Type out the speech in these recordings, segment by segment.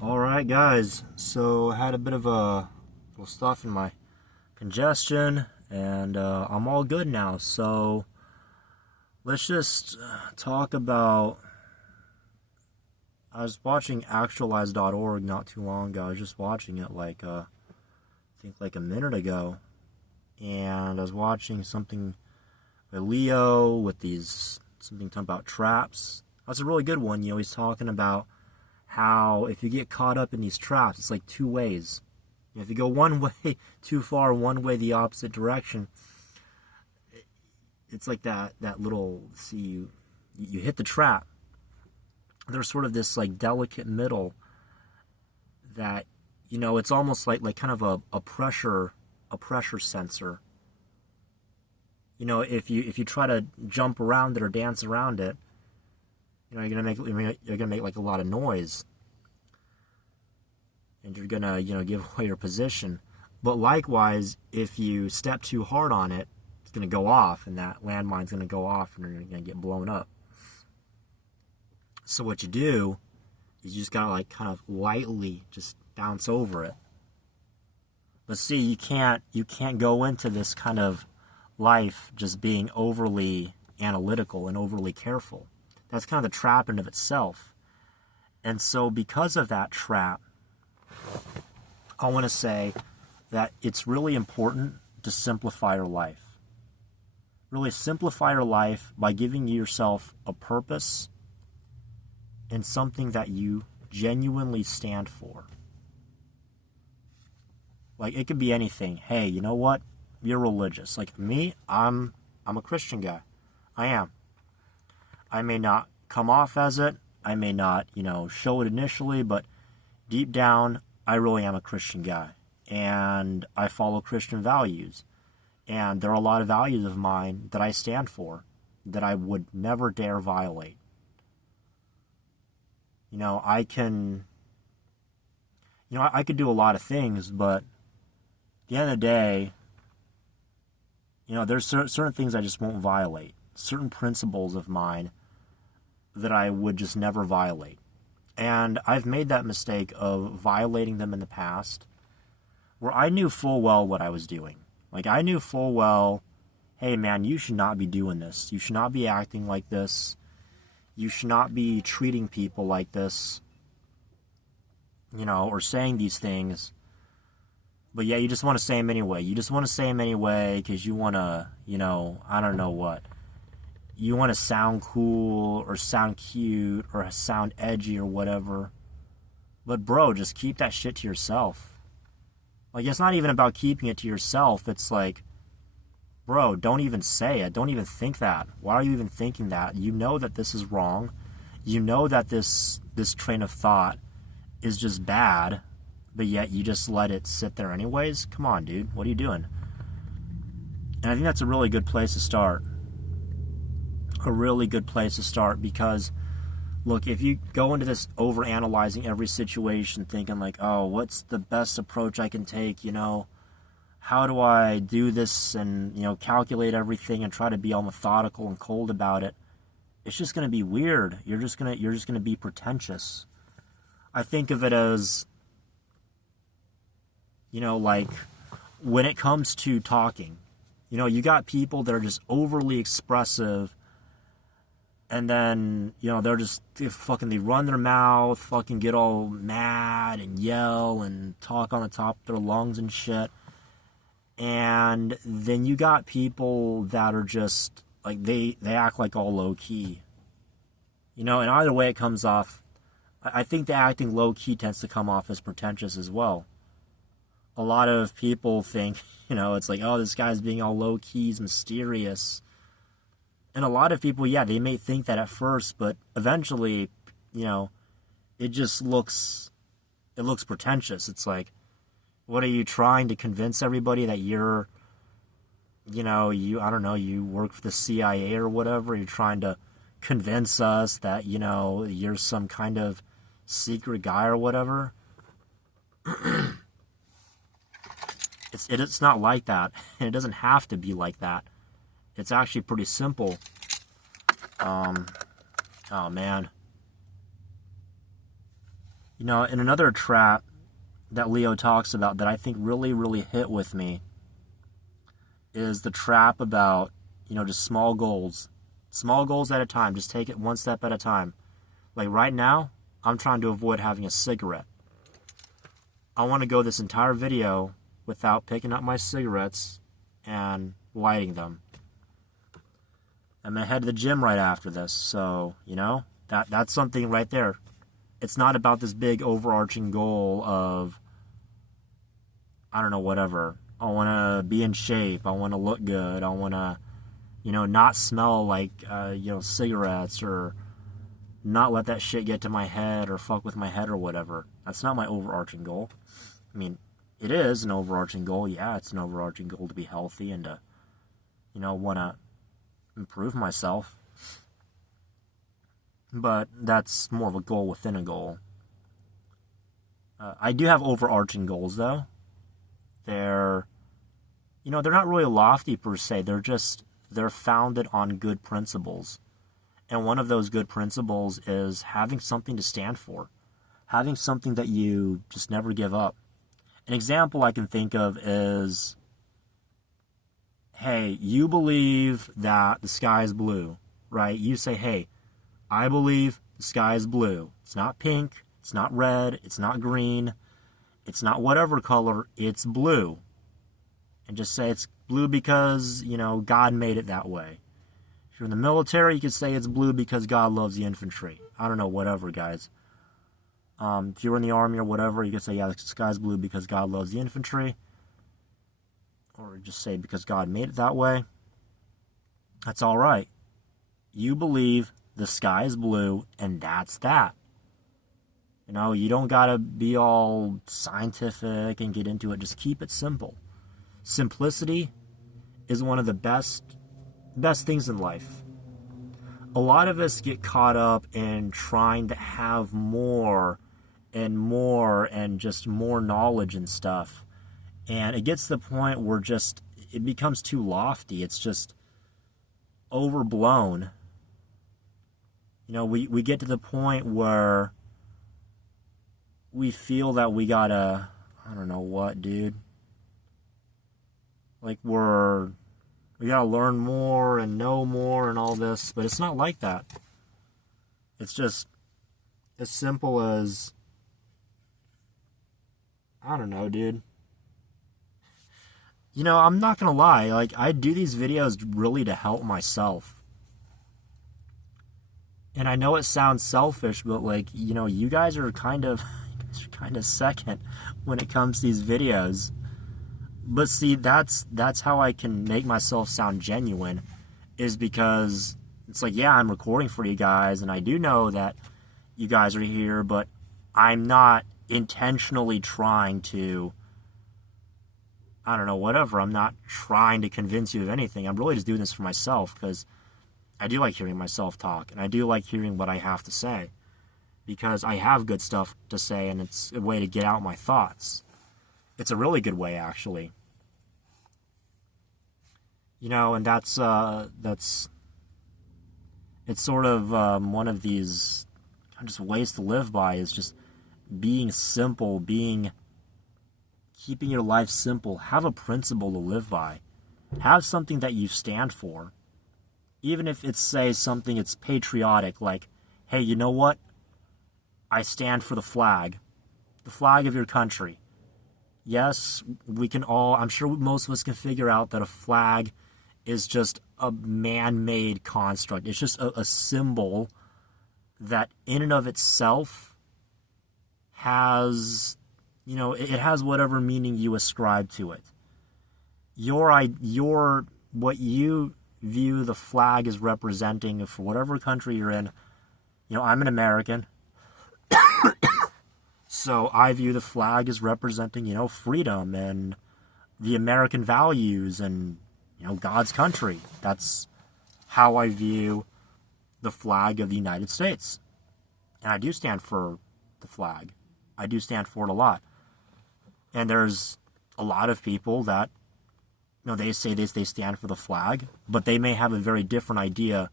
Alright, guys, so I had a bit of a little stuff in my congestion, and I'm all good now. So let's just talk about. I was watching actualize.org not too long ago. I was just watching it I think like a minute ago, and I was watching something by Leo with these something talking about traps. That's a really good one. He's talking about how if you get caught up in these traps, it's like two ways. If you go one way too far, one way the opposite direction, it's like that little, see, you hit the trap. There's sort of this like delicate middle that, it's almost like kind of a pressure sensor. If you try to jump around it or dance around it, you're gonna make like a lot of noise, and you're gonna give away your position. But likewise, if you step too hard on it, it's gonna go off, and that landmine's gonna go off, and you're gonna get blown up. So what you do is you just gotta like kind of lightly just bounce over it. But see, you can't go into this kind of life just being overly analytical and overly careful. That's kind of the trap in of itself. And so because of that trap, I want to say that it's really important to simplify your life. Really simplify your life by giving yourself a purpose and something that you genuinely stand for. Like, it could be anything. Hey, you know what? You're religious. Like me, I'm a Christian guy. I am. I may not come off as it. I may not, show it initially, but deep down, I really am a Christian guy. And I follow Christian values. And there are a lot of values of mine that I stand for that I would never dare violate. I could do a lot of things, but at the end of the day, there's certain things I just won't violate. Certain principles of mine that I would just never violate. And I've made that mistake of violating them in the past, where I knew full well what I was doing. Like, I knew full well, hey man, you should not be doing this. You should not be acting like this. You should not be treating people like this, or saying these things. But yeah, you just want to say them anyway. You just want to say them anyway because you want to, I don't know what. You want to sound cool or sound cute or sound edgy or whatever. But bro, just keep that shit to yourself. Like, it's not even about keeping it to yourself. It's like, bro, don't even say it. Don't even think that. Why are you even thinking that? You know that this is wrong. You know that this train of thought is just bad, but yet you just let it sit there anyways? Come on, dude. What are you doing? And I think that's a really good place to start. A really good place to start because, look, if you go into this over-analyzing every situation thinking like, oh, what's the best approach I can take, how do I do this and, calculate everything and try to be all methodical and cold about it, it's just going to be weird. You're just going to be pretentious. I think of it as, like when it comes to talking, you got people that are just overly expressive. And then, they run their mouth, fucking get all mad and yell and talk on the top of their lungs and shit. And then you got people that are just, like, they act like all low-key. And either way it comes off, I think the acting low-key tends to come off as pretentious as well. A lot of people think, it's like, oh, this guy's being all low-key, he's mysterious. And a lot of people, yeah, they may think that at first, but eventually, it just looks pretentious. It's like, what are you trying to convince everybody that you're, you work for the CIA or whatever? You're trying to convince us that, you're some kind of secret guy or whatever? It's not like that. And it doesn't have to be like that. It's actually pretty simple. Oh man. You know, in another trap that Leo talks about that I think really, really hit with me is the trap about, you know, just small goals. Small goals at a time. Just take it one step at a time. Like right now, I'm trying to avoid having a cigarette. I want to go this entire video without picking up my cigarettes and lighting them. I'm going to head to the gym right after this. So, you know, that's something right there. It's not about this big overarching goal of, I don't know, whatever. I want to be in shape. I want to look good. I want to, you know, not smell like, you know, cigarettes, or not let that shit get to my head or fuck with my head or whatever. That's not my overarching goal. I mean, it is an overarching goal. Yeah, it's an overarching goal to be healthy and to, you know, want to improve myself. But that's more of a goal within a goal. I do have overarching goals, though. They're, you know, they're not really lofty per se. They're founded on good principles. And one of those good principles is having something to stand for. Having something that you just never give up. An example I can think of is, hey, you believe that the sky is blue, right? You say, hey, I believe the sky is blue. It's not pink, it's not red, it's not green, it's not whatever color, it's blue. And just say it's blue because, you know, God made it that way. If you're in the military, you could say it's blue because God loves the infantry. I don't know, whatever, guys. If you're in the army or whatever, you could say, yeah, the sky's blue because God loves the infantry. Or just say because God made it that way. That's all right. You believe the sky is blue, and that's that. You know, you don't gotta be all scientific and get into it. Just keep it simple. Simplicity is one of the best things in life. A lot of us get caught up in trying to have more and just more knowledge and stuff. And it gets to the point where it becomes too lofty. It's just overblown. You know, we get to the point where we feel that we gotta, I don't know what, dude. Like we gotta learn more and know more and all this, but it's not like that. It's just as simple as, I don't know, dude. You know, I'm not gonna lie, like, I do these videos really to help myself. And I know it sounds selfish, but, like, you know, you guys are kind of second when it comes to these videos. But see, that's how I can make myself sound genuine, is because it's like, yeah, I'm recording for you guys, and I do know that you guys are here, but I'm not intentionally trying to, I don't know, whatever. I'm not trying to convince you of anything. I'm really just doing this for myself, because I do like hearing myself talk, and I do like hearing what I have to say, because I have good stuff to say, and it's a way to get out my thoughts. It's a really good way, actually. You know, and that's it's sort of one of these just ways to live by, is just being simple, keeping your life simple. Have a principle to live by. Have something that you stand for. Even if it's, say, something it's patriotic, like, hey, you know what? I stand for the flag of your country. Yes, we can all, I'm sure most of us can figure out that a flag is just a man-made construct. It's just a symbol that in and of itself has, you know, it has whatever meaning you ascribe to it. What you view the flag as representing for whatever country you're in, you know, I'm an American. So I view the flag as representing, you know, freedom and the American values and, you know, God's country. That's how I view the flag of the United States. And I do stand for the flag. I do stand for it a lot. And there's a lot of people that, you know, they say they stand for the flag, but they may have a very different idea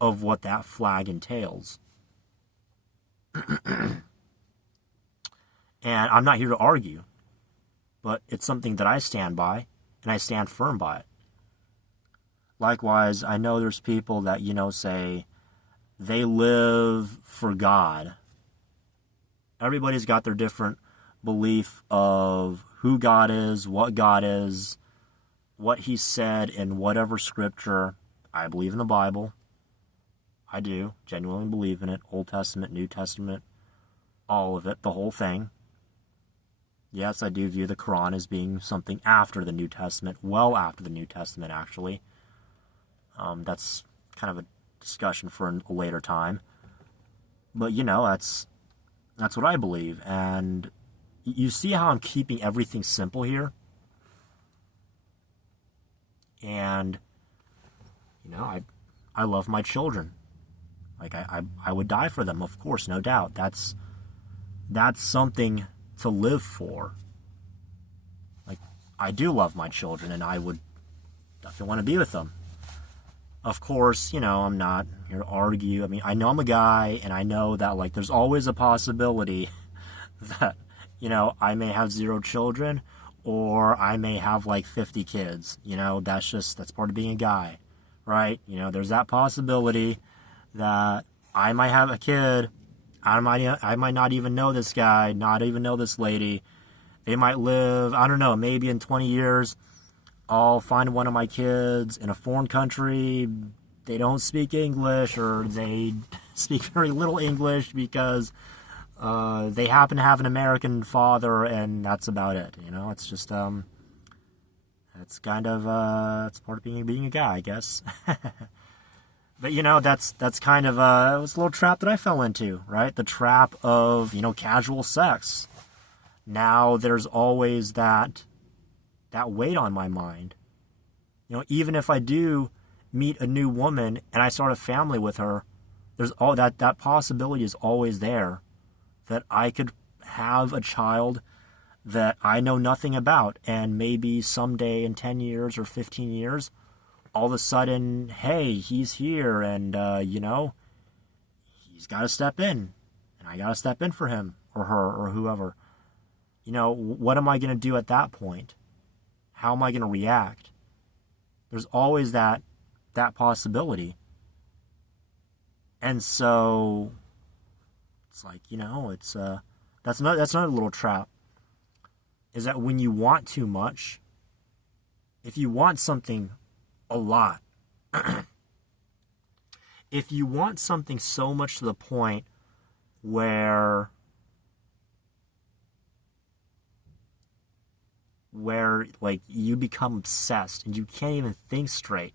of what that flag entails. And I'm not here to argue, but it's something that I stand by, and I stand firm by it. Likewise, I know there's people that, say they live for God. Everybody's got their different belief of who God is, what he said in whatever scripture. I believe in the Bible. I do genuinely believe in it. Old Testament, New Testament, all of it, the whole thing. Yes, I do view the Quran as being something after the New Testament, well after the New Testament, actually. That's kind of a discussion for a later time. But, that's what I believe. And you see how I'm keeping everything simple here? And, I love my children. Like, I would die for them, of course, no doubt. That's something to live for. Like, I do love my children, and I would definitely want to be with them. Of course, I'm not here to argue. I mean, I know I'm a guy, and I know that, like, there's always a possibility that, I may have 0 children, or I may have, like, 50 kids. That's part of being a guy, right? There's that possibility that I might have a kid. I might not even know this guy, not even know this lady. They might live, I don't know, maybe in 20 years, I'll find one of my kids in a foreign country. They don't speak English, or they speak very little English because they happen to have an American father, and that's about it. It's just, it's kind of, it's part of being a guy, I guess. But, that's kind of, it was a little trap that I fell into, right? The trap of, casual sex. Now there's always that weight on my mind. Even if I do meet a new woman and I start a family with her, there's all that possibility is always there that I could have a child that I know nothing about, and maybe someday in 10 years or 15 years, all of a sudden, hey, he's here, and, he's got to step in, and I got to step in for him or her or whoever. What am I going to do at that point? How am I going to react? There's always that possibility. And so it's like, that's another little trap. Is that when you want too much, if you want something a lot, if you want something so much to the point where like you become obsessed and you can't even think straight,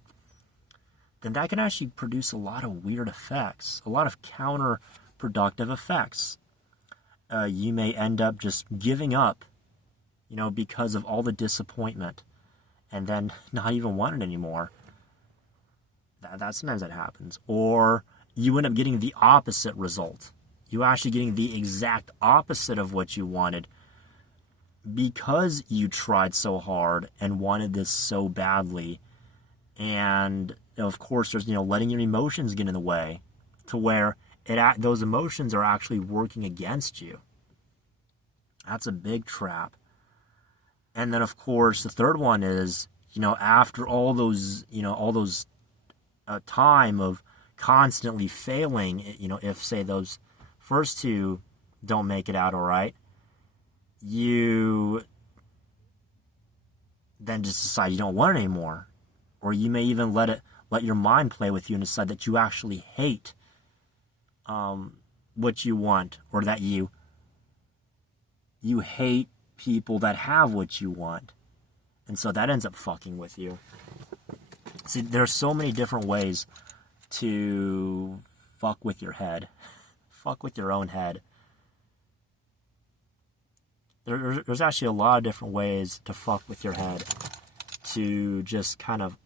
then that can actually produce a lot of weird effects, a lot of counterproductive effects. You may end up just giving up, because of all the disappointment, and then not even want it anymore. That sometimes that happens. Or you end up getting the opposite result. You actually getting the exact opposite of what you wanted, because you tried so hard and wanted this so badly. And of course, there's letting your emotions get in the way, to where those emotions are actually working against you. That's a big trap. And then of course the third one is, after all those time of constantly failing, if say those first two don't make it out all right, you then just decide you don't want it anymore. Or you may even let your mind play with you and decide that you actually hate what you want, or that you hate people that have what you want. And so that ends up fucking with you. See, there's so many different ways to fuck with your head. Fuck with your own head. There's actually a lot of different ways to fuck with your head, to just kind of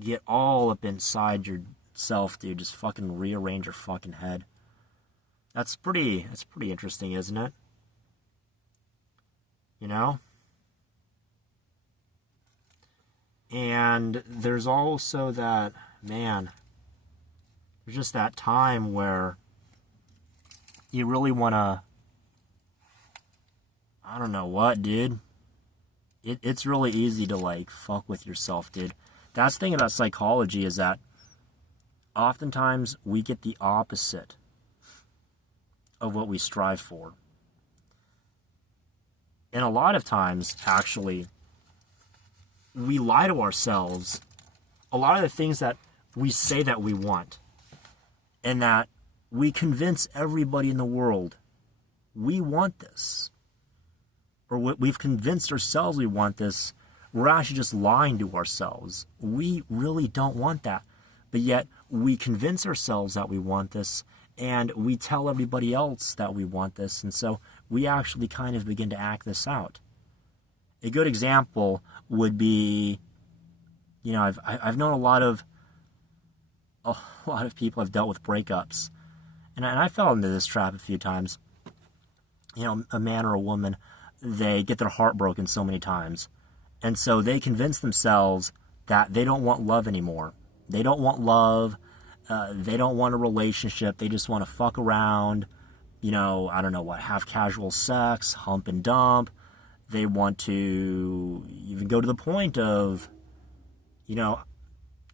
get all up inside yourself, dude. Just fucking rearrange your fucking head. That's pretty interesting, isn't it? And there's also that, man, there's just that time where you really want to I don't know what, dude. It's really easy to, like, fuck with yourself, dude. That's the thing about psychology, is that oftentimes we get the opposite of what we strive for. And a lot of times, actually, we lie to ourselves. A lot of the things that we say that we want, and that we convince everybody in the world we want this, or we've convinced ourselves we want this, we're actually just lying to ourselves. We really don't want that. But yet, we convince ourselves that we want this, and we tell everybody else that we want this, and so we actually kind of begin to act this out. A good example would be, you know, I've known a lot of people have dealt with breakups, and I fell into this trap a few times. You know, a man or a woman, they get their heart broken so many times, and so they convince themselves that they don't want love anymore. They don't want love. They don't want a relationship. They just want to fuck around, you know, I don't know what, have casual sex, hump and dump. They want to even go to the point of, you know,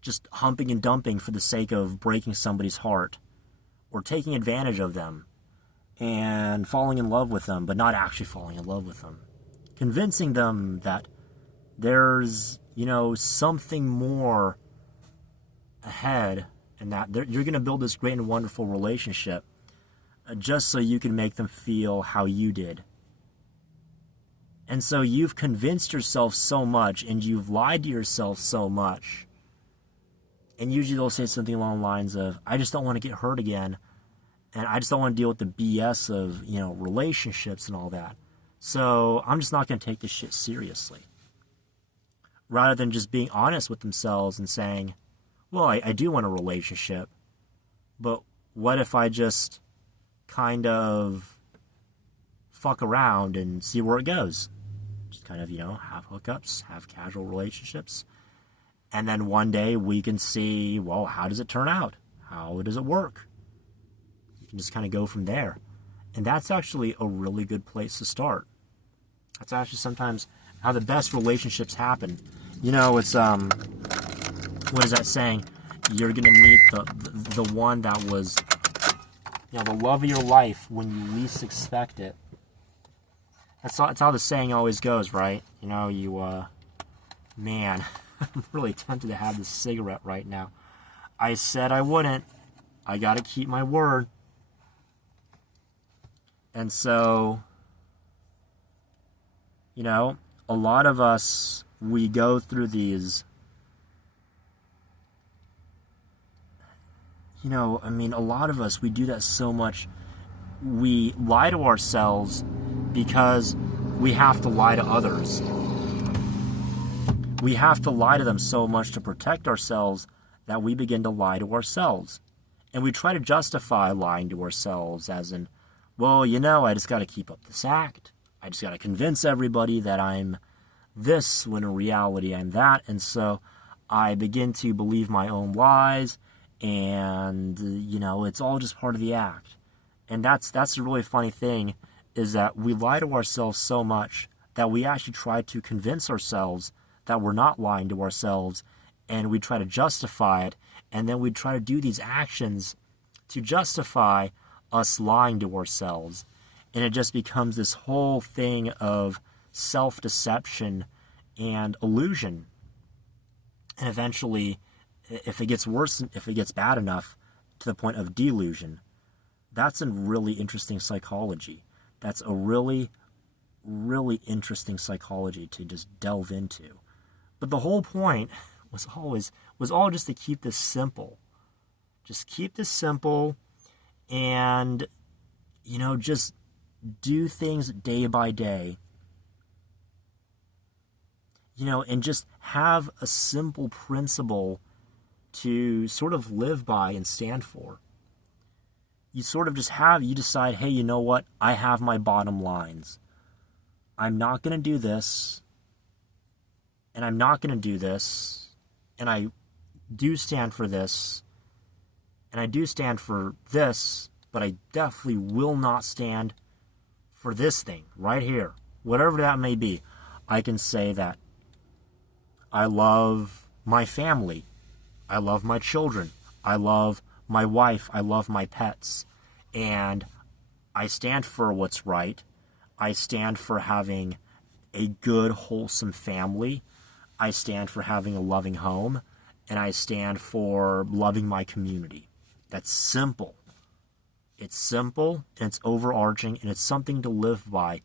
just humping and dumping for the sake of breaking somebody's heart, or taking advantage of them and falling in love with them, but not actually falling in love with them. Convincing them that there's, you know, something more ahead, and that you're going to build this great and wonderful relationship just so you can make them feel how you did. And so you've convinced yourself so much, and you've lied to yourself so much. And usually they'll say something along the lines of, I just don't want to get hurt again, and I just don't want to deal with the BS of, you know, relationships and all that. So I'm just not going to take this shit seriously. Rather than just being honest with themselves and saying, well, I do want a relationship, but what if I just kind of fuck around and see where it goes? Just kind of, you know, have hookups, have casual relationships. And then one day we can see, well, how does it turn out? How does it work? You can just kind of go from there. And that's actually a really good place to start. That's actually sometimes how the best relationships happen. You know, it's, what is that saying? You're going to meet the one that was, you know, the love of your life when you least expect it. That's how the saying always goes, right? You know, man, I'm really tempted to have this cigarette right now. I said I wouldn't. I got to keep my word. And so, you know, a lot of us, we go through these, you know, I mean, a lot of us, we do that so much. We lie to ourselves because we have to lie to others. We have to lie to them so much to protect ourselves that we begin to lie to ourselves. And we try to justify lying to ourselves as in, well, you know, I just got to keep up this act. I just got to convince everybody that I'm this when in reality I'm that. And so I begin to believe my own lies, and, you know, it's all just part of the act. And that's the really funny thing, is that we lie to ourselves so much that we actually try to convince ourselves that we're not lying to ourselves, and we try to justify it, and then we try to do these actions to justify us lying to ourselves. And it just becomes this whole thing of self-deception and illusion. And eventually, if it gets worse, if it gets bad enough, to the point of delusion. That's a really interesting psychology. That's a really, really interesting psychology to just delve into. But the whole point was all just to keep this simple. Just keep this simple, and, you know, just do things day by day. You know, and just have a simple principle to sort of live by and stand for. You sort of just you decide, hey, you know what? I have my bottom lines. I'm not going to do this, and I'm not going to do this, and I do stand for this, and I do stand for this, but I definitely will not stand for this thing right here. whatever that may be. I can say that I love my family. I love my children. I love my wife. I love my pets. And I stand for what's right. I stand for having a good, wholesome family. I stand for having a loving home. And I stand for loving my community. That's simple. It's simple, and it's overarching, and it's something to live by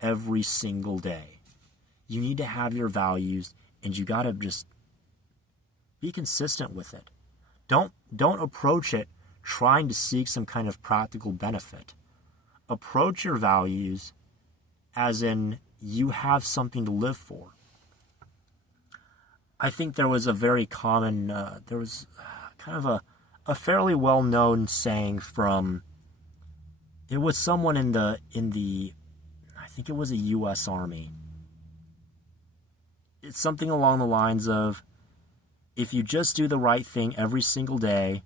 every single day. You need to have your values, and you got to just be consistent with it. Don't approach it trying to seek some kind of practical benefit. Approach your values as in you have something to live for. I think there was a very common, there was kind of a fairly well-known saying from, it was someone in the, I think it was a U.S. Army. It's something along the lines of, if you just do the right thing every single day,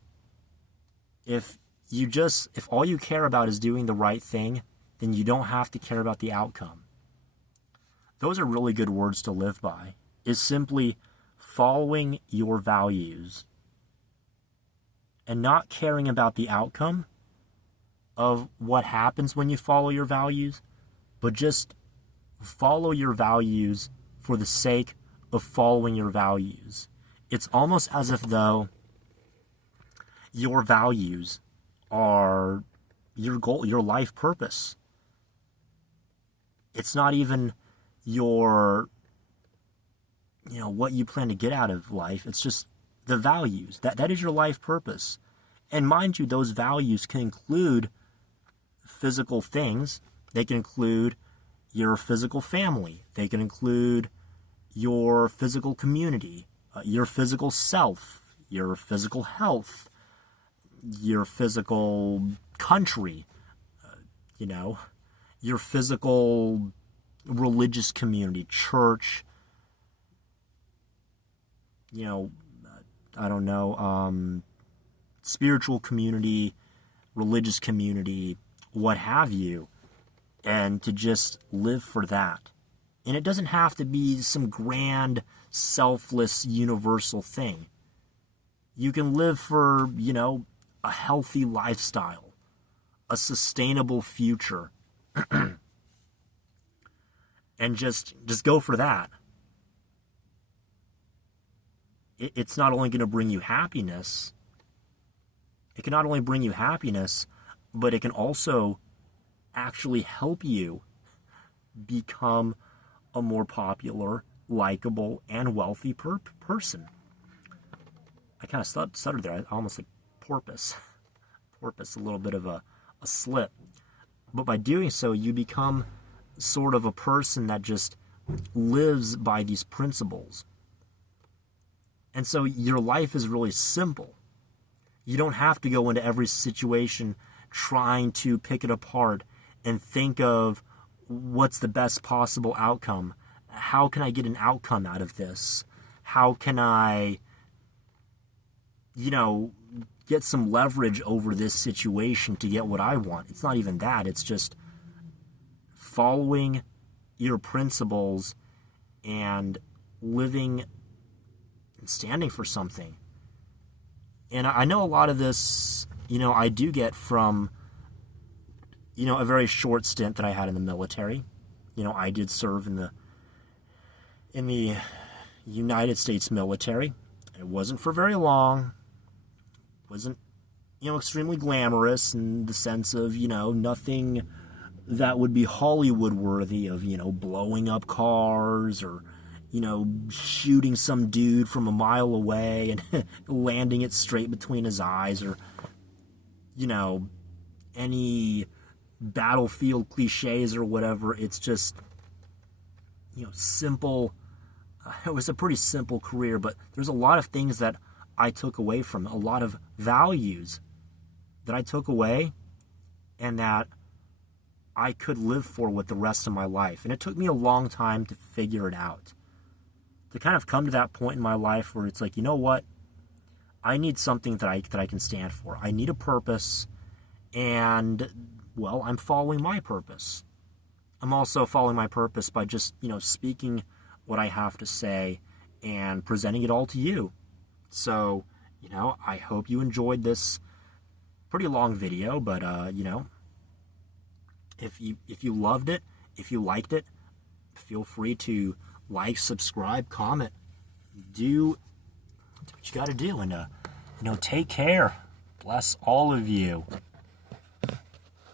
if all you care about is doing the right thing, then you don't have to care about the outcome. Those are really good words to live by, is simply following your values and not caring about the outcome of what happens when you follow your values, but just follow your values for the sake of following your values. It's almost as if though your values are your goal, your life purpose. It's not even your, what you plan to get out of life. It's just the values. That is your life purpose. And mind you, those values can include physical things. They can include your physical family. They can include your physical community, your physical self, your physical health, your physical country, your physical religious community, church, spiritual community, religious community, what have you, and to just live for that. And it doesn't have to be some grand, selfless, universal thing. You can live for, a healthy lifestyle, a sustainable future, and just go for that. It's not only going to bring you happiness, it can not only bring you happiness, but it can also actually help you become a more popular, likable, and wealthy person. I kind of stuttered there. I almost said porpoise. Porpoise, a little bit of a slip. But by doing so, you become sort of a person that just lives by these principles. And so your life is really simple. You don't have to go into every situation trying to pick it apart and think of what's the best possible outcome. How can I get an outcome out of this? How can I, get some leverage over this situation to get what I want? It's not even that. It's just following your principles and living and standing for something. And I know a lot of this, I do get from, a very short stint that I had in the military. I did serve in the United States military. It wasn't for very long. It wasn't, extremely glamorous in the sense of, nothing that would be Hollywood worthy of, blowing up cars or, shooting some dude from a mile away and landing it straight between his eyes or, any battlefield cliches or whatever. It's just, simple. It was a pretty simple career, but there's a lot of things that I took away from it, a lot of values that I took away and that I could live for with the rest of my life. And it took me a long time to figure it out. To kind of come to that point in my life where it's like, you know what? I need something that I can stand for. I need a purpose, and, well, I'm following my purpose. I'm also following my purpose by just, speaking what I have to say and presenting it all to you. So, I hope you enjoyed this pretty long video, but, if you loved it, if you liked it, feel free to like, subscribe, comment, do what you got to do, and, take care. Bless all of you.